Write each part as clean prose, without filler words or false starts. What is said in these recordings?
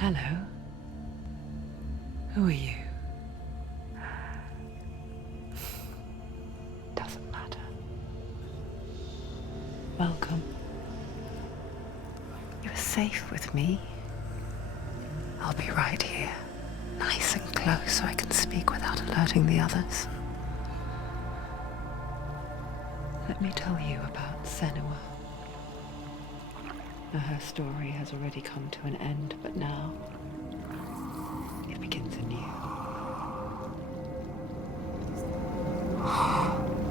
Hello. Who are you? Doesn't matter. Welcome. You're safe with me. I'll be right here, nice and close so I can speak without alerting the others. Let me tell you about Senua. Her story has already come to an end, but now it begins anew.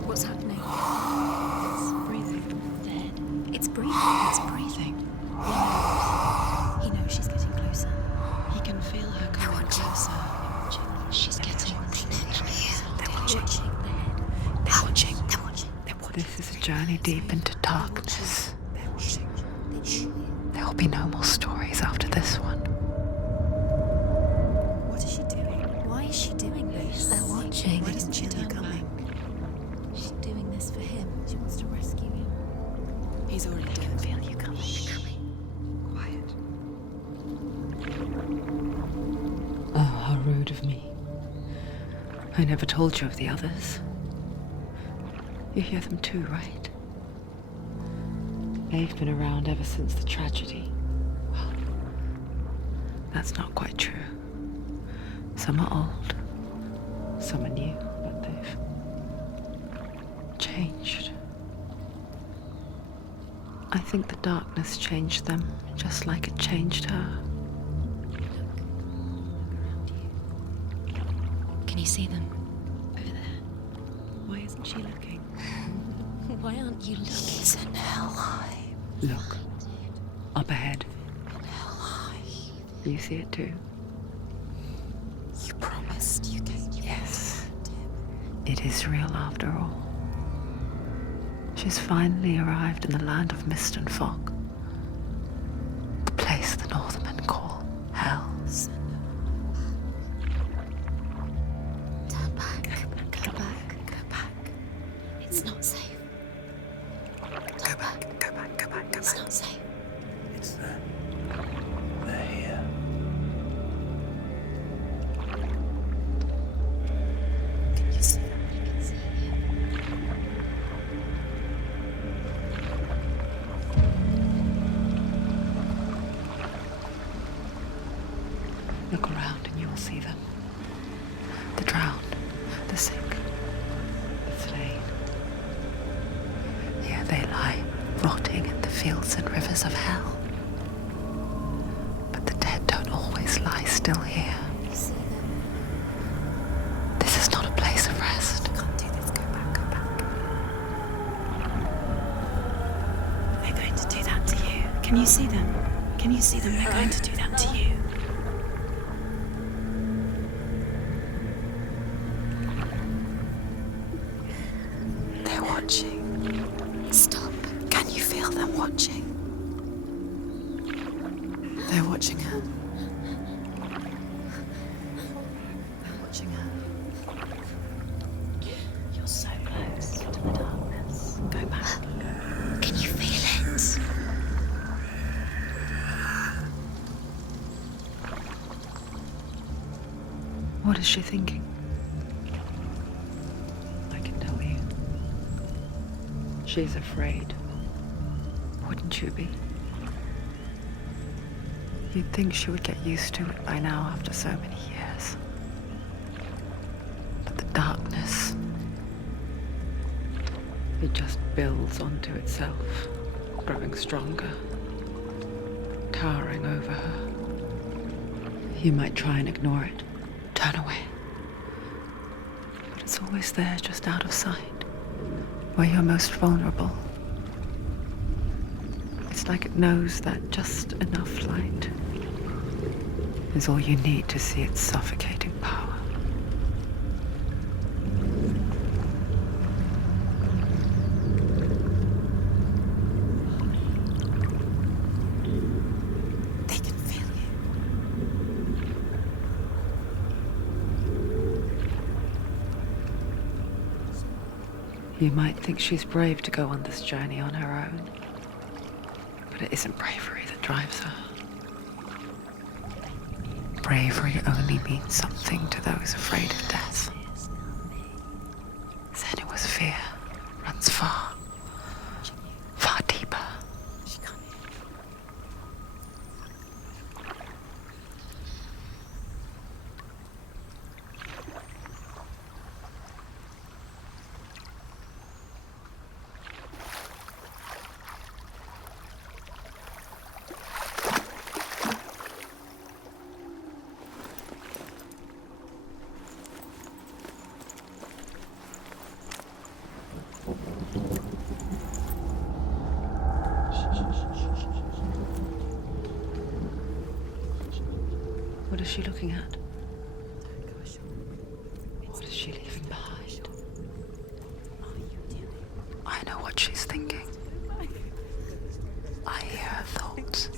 What's happening? It's breathing. Dead. It's breathing. It's breathing. He knows she's getting closer. He can feel her coming closer. She's getting closer. They're watching. They're watching. They're watching. They're watching. This is a journey deep into darkness. They're watching. There will be no more stories after this one. What is she doing? Why is she doing this? They're watching. Why doesn't she turn back? She's doing this for him. She wants to rescue him. He's already dead. I can feel you coming. Quiet. Oh, how rude of me. I never told you of the others. You hear them too, right? They've been around ever since the tragedy. Well, that's not quite true. Some are old, some are new, but they've changed. I think the darkness changed them, just like it changed her. Can you see them? Over there. Why isn't she looking? Why aren't you looking? He's in Hellblade. Look, up ahead. In Hellblade. You see it too? You promised you gave you. Yes. It is real after all. She's finally arrived in the land of mist and fog. The place the Northmen call Hell. Turn back. Go back. Go back. It's not safe. Go back. It's not safe. It's them. They're here. Can you see them? I can see you. Look around and you'll see them. The drowned, the sick, the slain. Here they lie, rotting in the fields and rivers of hell. But the dead don't always lie still here. You see them. This is not a place of rest. I can't do this. Go back. They're going to do that to you. Can you see them? Can you see them? They're going to do that to you. They're watching. Stop. Can you feel them watching? They're watching her. They're watching her. You're so close to the darkness. Go back. Can you feel it? What is she thinking? I can tell you. She's afraid. Wouldn't you be? You'd think she would get used to it by now after so many years. But the darkness, it just builds onto itself, growing stronger, towering over her. You might try and ignore it, turn away. But it's always there, just out of sight, where you're most vulnerable. It's like it knows that just enough light is all you need to see its suffocating power. They can feel you. You might think she's brave to go on this journey on her own, but it isn't bravery that drives her. bravery only means something to those afraid of death. Senua's fear runs far, far deeper. What is she looking at? What is she leaving behind? I know what she's thinking. I hear her thoughts.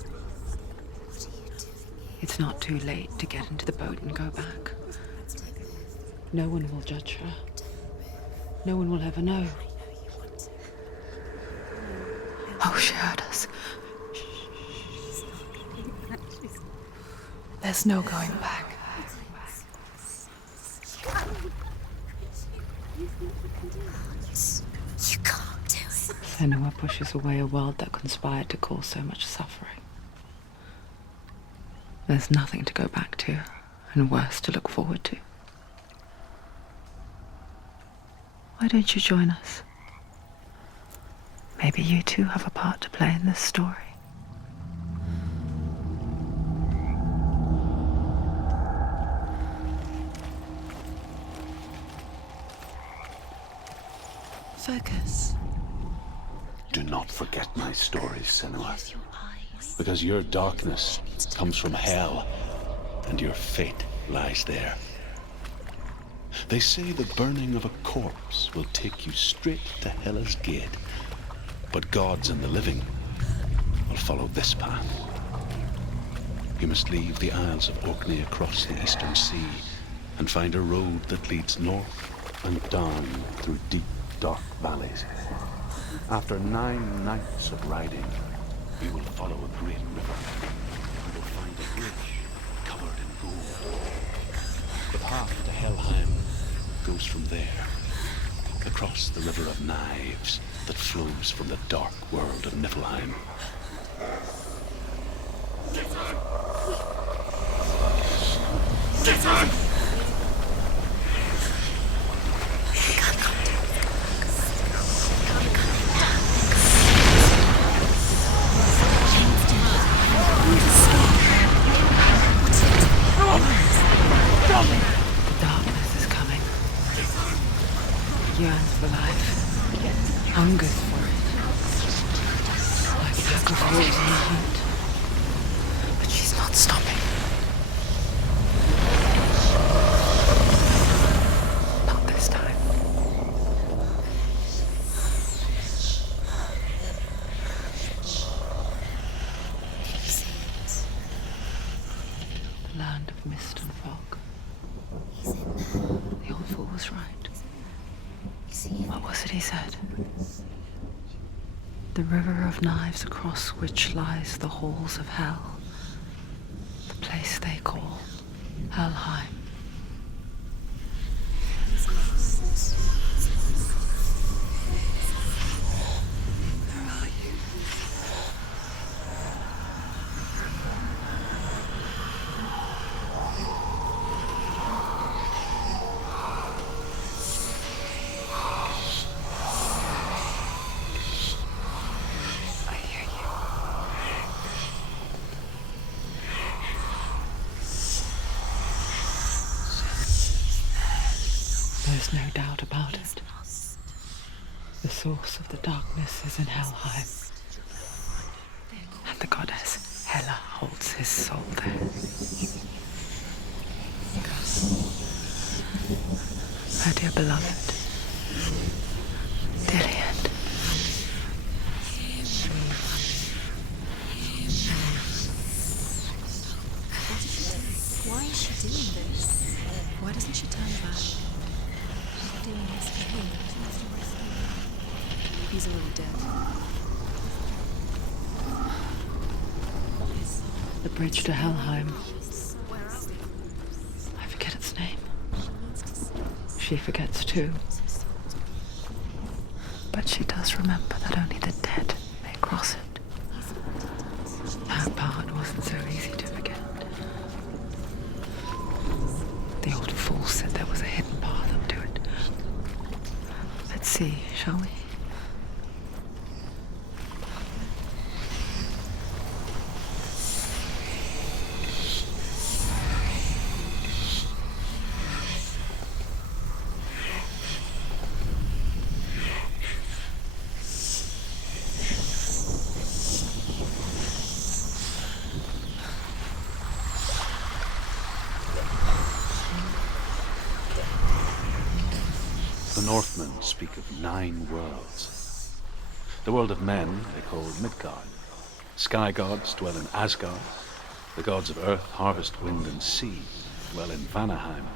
It's not too late to get into the boat and go back. No one will judge her. No one will ever know. Oh, she heard us. There's no going back. You can't do it. Senua pushes away a world that conspired to cause so much suffering. There's nothing to go back to, and worse to look forward to. Why don't you join us? Maybe you too have a part to play in this story. Focus. Do not forget my stories, Senua, Use your eyes. because your darkness comes from hell, and your fate lies there. They say the burning of a corpse will take you straight to Hela's gate, but gods and the living will follow this path. You must leave the Isles of Orkney across the eastern sea and find a road that leads north and down through deep, dark valleys. After 9 nights of riding, you will follow a great river and will find a bridge covered in gold. The path to Helheim goes from there, across the river of knives that flows from the dark world of Niflheim. The darkness is coming. It yearns for life, hungers for it, like a pack of wolves on a hunt. But she's not stopping. Not this time. The land of mist and fog. The old fool was right. What was it he said? The river of knives across which lies the halls of hell. The place they call Helheim. I hear you. There's no doubt about it. The source of the darkness is in Helheim. And the goddess Hela holds his soul there. Her dear beloved, Dillian. Why is she doing this? Why doesn't she turn back? She's doing this for him. He's already dead. The bridge to Helheim. Where are we? She forgets too. But she does remember that only the dead may cross it. That part wasn't so easy to forget. The old fool said there was a hidden path up to it. Let's see, shall we? The Northmen speak of 9 worlds. The world of men they call Midgard. Sky gods dwell in Asgard. The gods of earth, harvest, wind, and sea dwell in Vanaheim.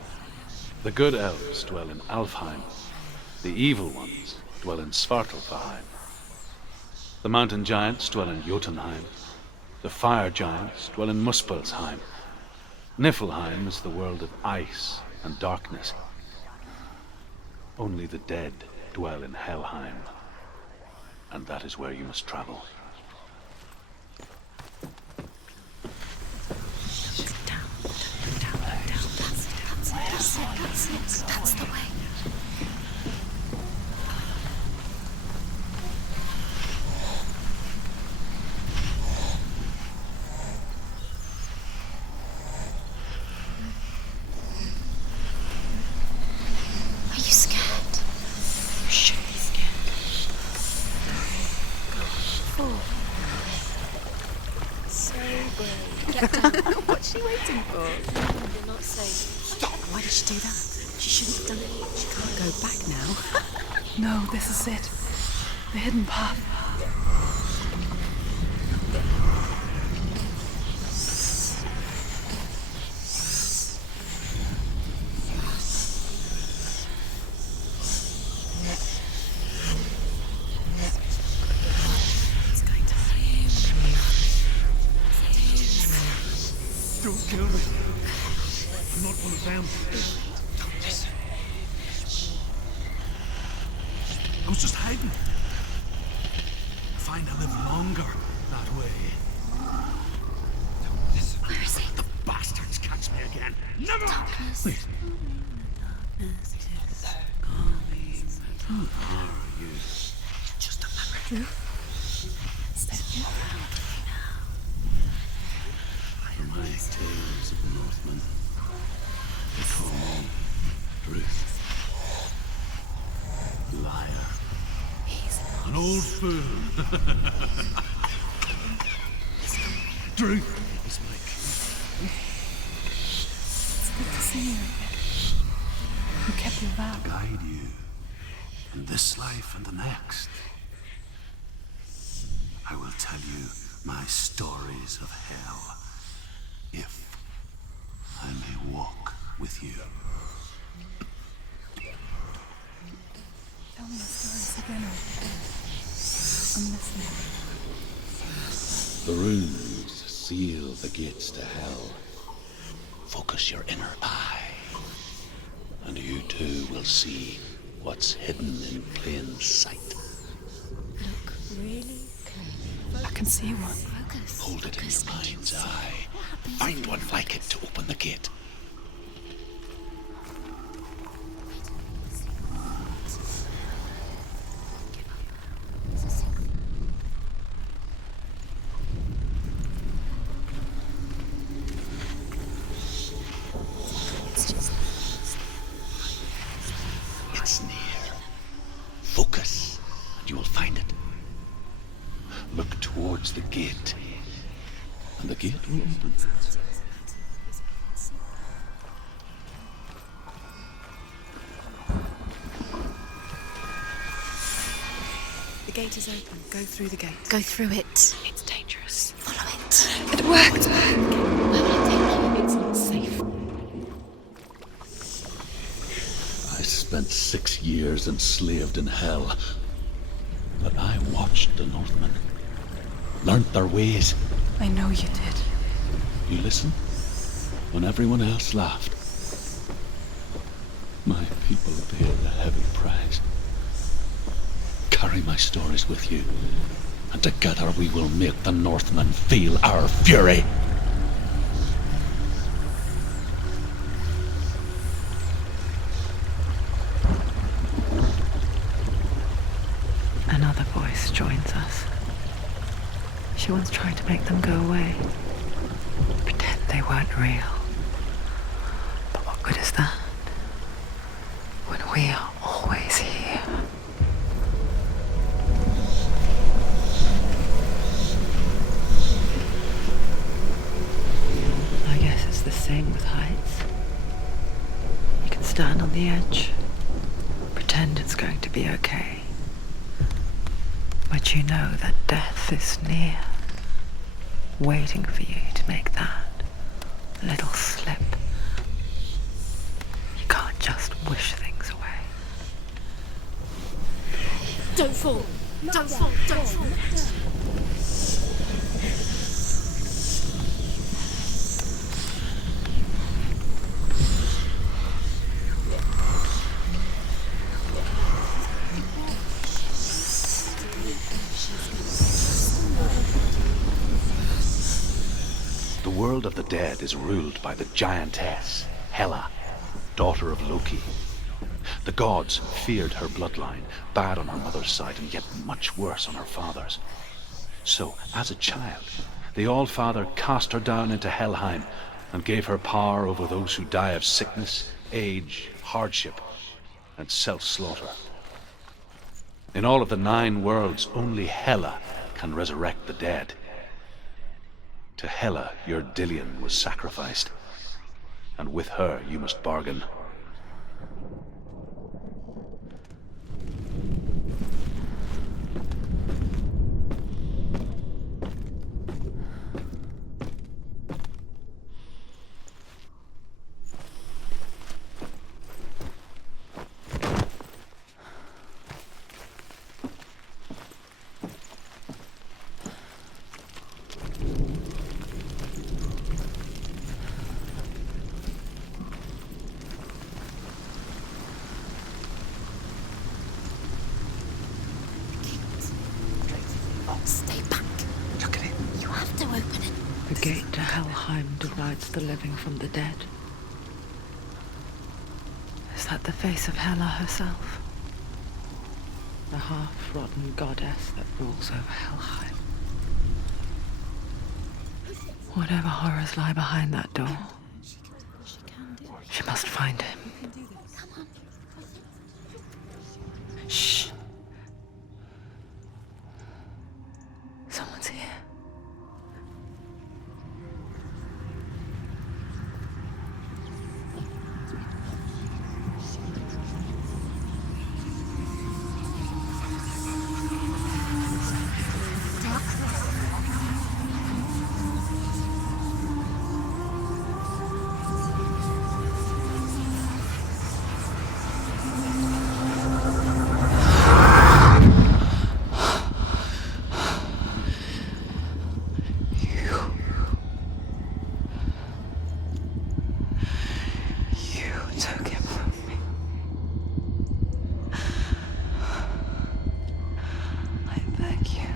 The good elves dwell in Alfheim. The evil ones dwell in Svartalfheim. The mountain giants dwell in Jotunheim. The fire giants dwell in Muspelheim. Niflheim is the world of ice and darkness. Only the dead dwell in Helheim, and that is where you must travel. That's the way. Are you scared? You should be scared. Fool. So brave. Get down. What's she waiting for? You're not safe. Why did she do that? She shouldn't have done it. She can't go back now. No, this is it. The hidden path. It's going to hurt. Don't kill me. I'm not one of them. I was just hiding. I find I live longer that way. Where is he? The bastards catch me again. Never! Darkness. Wait. Who are you? Just a memory. For my tales of the Northmen, they call me Ruth. Liar. An old fool. Truth is my king. It's good to see you. You kept your vow. Guide you in this life and the next. I will tell you my stories of hell, if I may walk with you. Tell me the stories again. I'm listening. The runes seal the gates to hell. Focus your inner eye, and you too will see what's hidden in plain sight. Look really clean. I can see one. Focus. Hold it in Focus. your mind's eye. Find one like it to open the gate. It's near. Focus, and you will find it. Look towards the gate, and the gate will open. The gate is open. Go through the gate. Go through it. It's dangerous. Follow it. It worked. I will take you. It's not safe. I spent 6 years enslaved in hell, but I watched the Northmen, learnt their ways. I know you did. You listen when everyone else laughed. My people heavy prize. Carry my stories with you, and together we will make the Northmen feel our fury. Another voice joins us. She once tried to make them go away. Pretend they weren't real. But what good is that? When we are always here. I guess it's the same with heights. You can stand on the edge, pretend it's going to be okay. But you know that death is near, waiting for you to make that little slip. You can't just wish things away. Don't fall! Don't fall! Don't fall! The world of the dead is ruled by the giantess, Hela, daughter of Loki. The gods feared her bloodline, bad on her mother's side and yet much worse on her father's. So, as a child, the All-Father cast her down into Helheim and gave her power over those who die of sickness, age, hardship, and self-slaughter. In all of the 9 worlds, only Hela can resurrect the dead. To Hela, your Dillion was sacrificed, and with her you must bargain. Stay back. Look at it. You have to open it. The gate to Helheim divides the living from the dead. Is that the face of Hela herself? The half-rotten goddess that rules over Helheim. Whatever horrors lie behind that door, she must find him. Shh. Someone's here. Took him from me. I beg you,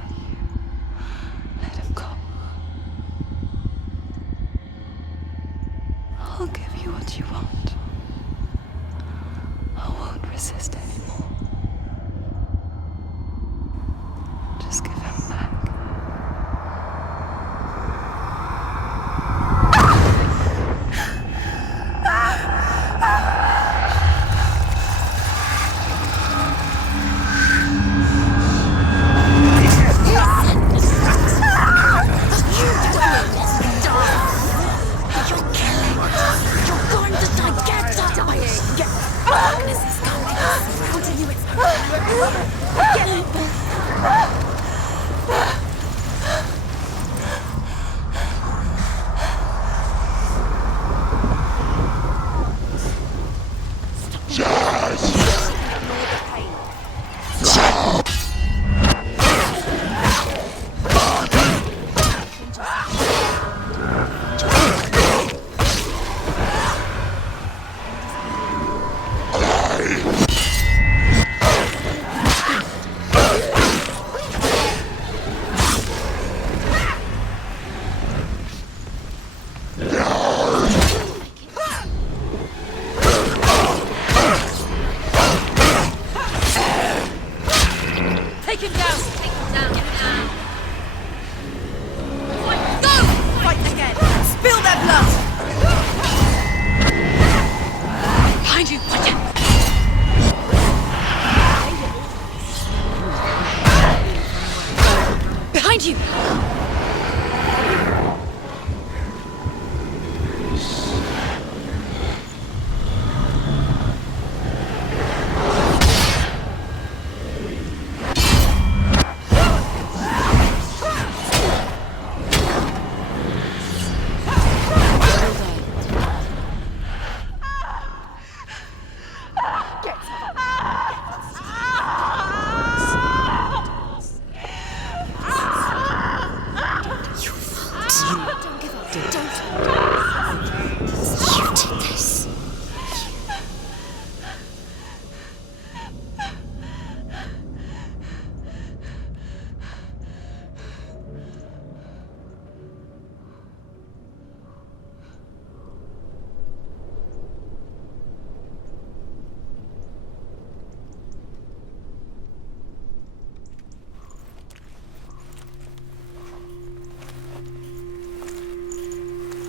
let him go. I'll give you what you want. I won't resist anymore. Just give him back. Fight again! Spill their blood! Behind you! Watch it! Behind you!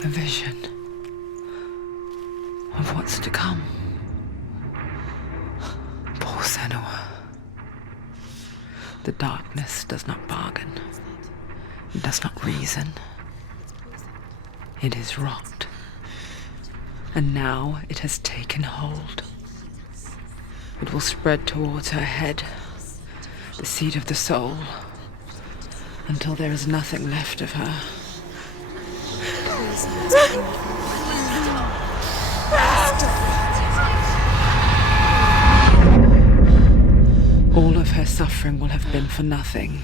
A vision of what's to come. Poor Senua. The darkness does not bargain. It does not reason. It is rot. And now it has taken hold. It will spread towards her head, the seat of the soul, until there is nothing left of her. All of her suffering will have been for nothing.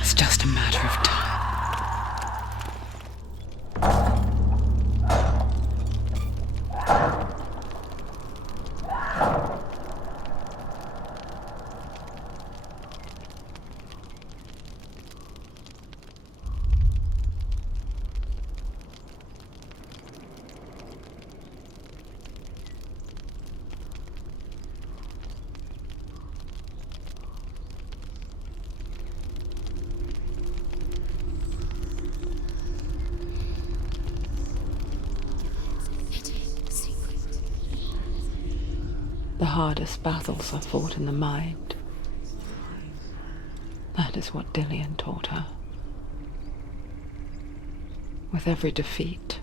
It's just a matter of time. The hardest battles are fought in the mind. That is what Dillian taught her. With every defeat,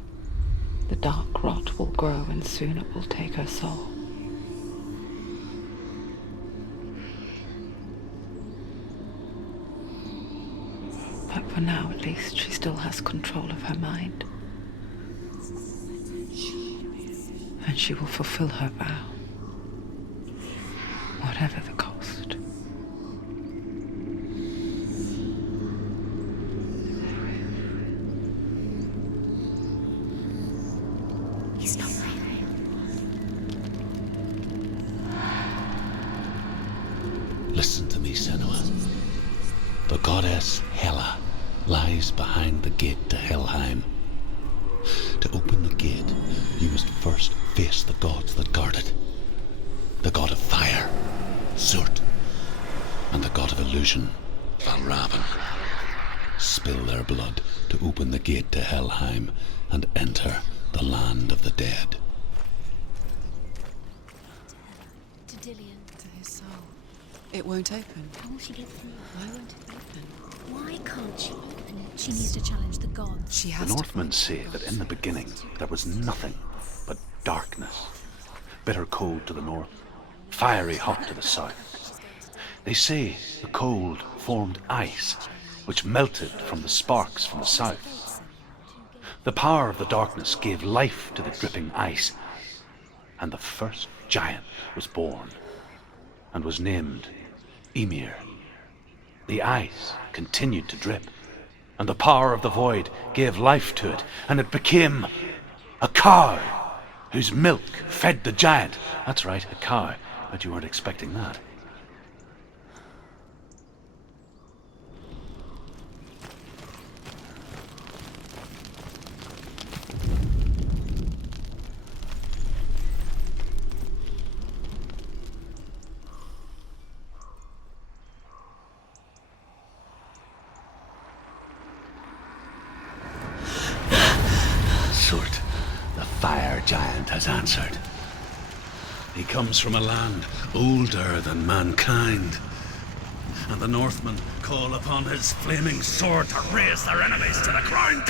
the dark rot will grow and soon it will take her soul. But for now, at least, she still has control of her mind. And she will fulfill her vow. Whatever the cost. He's not right. Listen to me, Senua. The goddess Hela lies behind the gate to Helheim. To open the gate, you must first face the gods that guard it. The god of fire, Surt, and the god of illusion, Valravan. Spill their blood to open the gate to Helheim and enter the land of the dead. To Dillian. To his soul. It won't open. How will she get through? Why won't it open? Why can't she open it? She needs to challenge the gods. She The has Northmen say that in the beginning there was nothing but darkness. Bitter cold to the north, fiery hot to the south. They say the cold formed ice, which melted from the sparks from the south. The power of the darkness gave life to the dripping ice, and the first giant was born, and was named Ymir. The ice continued to drip, and the power of the void gave life to it, and it became a cow, whose milk fed the giant. That's right, a cow. Bet you weren't expecting that. giant has answered. He comes from a land older than mankind, and the Northmen call upon his flaming sword to raze their enemies to the ground.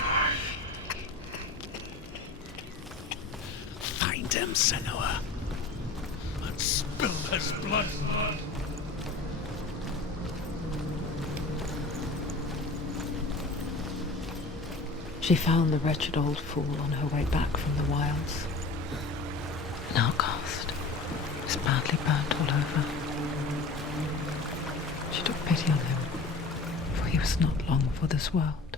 Find him, Senua, and spill his blood. She found the wretched old fool on her way back from the wilds. An outcast. He was badly burnt all over. She took pity on him, for he was not long for this world.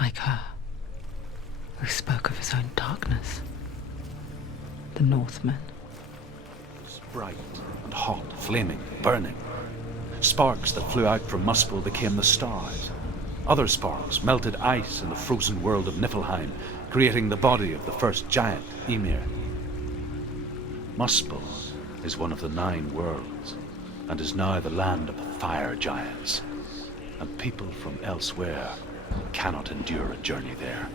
Like her, who spoke of his own darkness. The Northmen. It was bright and hot, flaming, burning. Sparks that flew out from Muspel became the stars. Other sparks melted ice in the frozen world of Niflheim, creating the body of the first giant, Ymir. Muspel is one of the 9 worlds, and is now the land of the fire giants, and people from elsewhere cannot endure a journey there.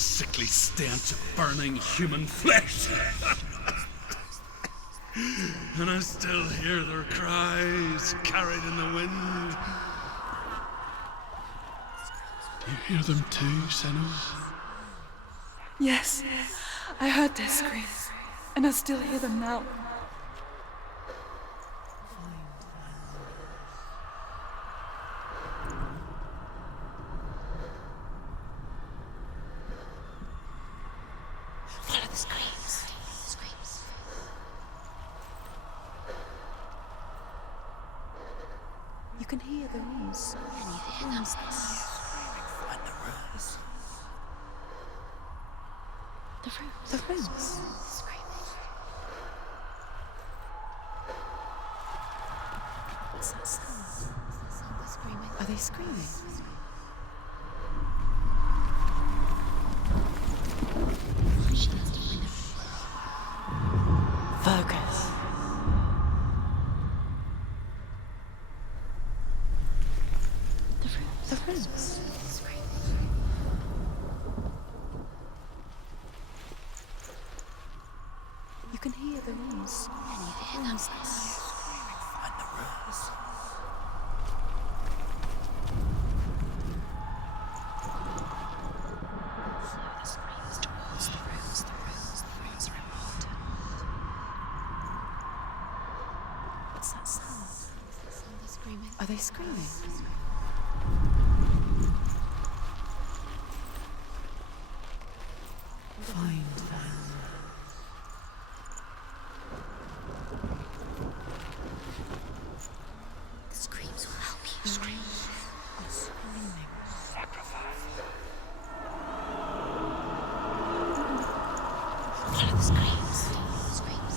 sickly stench of burning human flesh. And I still hear their cries carried in the wind. You hear them too, Senua? Yes, I heard their screams, and I still hear them now. Follow the screams. Screams. You can hear the rooms. Rooms. And the rooms. The rooms. The rooms. Screaming. What's that sound? They're screaming. Are they screaming? She has to find Focus. the rooms. The rooms. Screaming. You can hear the rooms. And you hear them. And the rooms. Follow the screams towards the rooms. The rooms. The rooms are important. What's that sound? They're screaming. Are they screaming? Find them. The screams will help you. Screams. Follow the screams. Screams.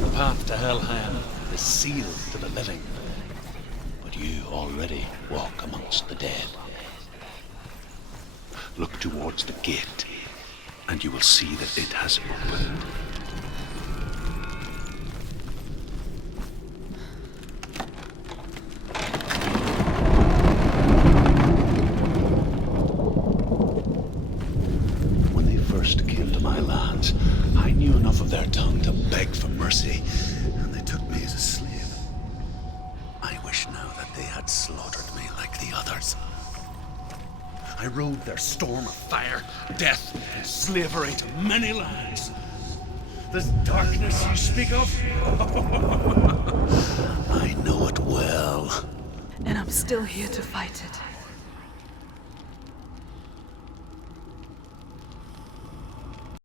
The path to Helheim is sealed to the living, but you already walk amongst the dead. Look towards the gate, and you will see that it has opened. When they first came to my lands, I knew enough of their tongue to beg for mercy, and they took me as a slave. I wish now that they had slaughtered me like the others. I rode their storm of fire, death, and slavery to many lands. This darkness you speak of, I know it well. And I'm still here to fight it.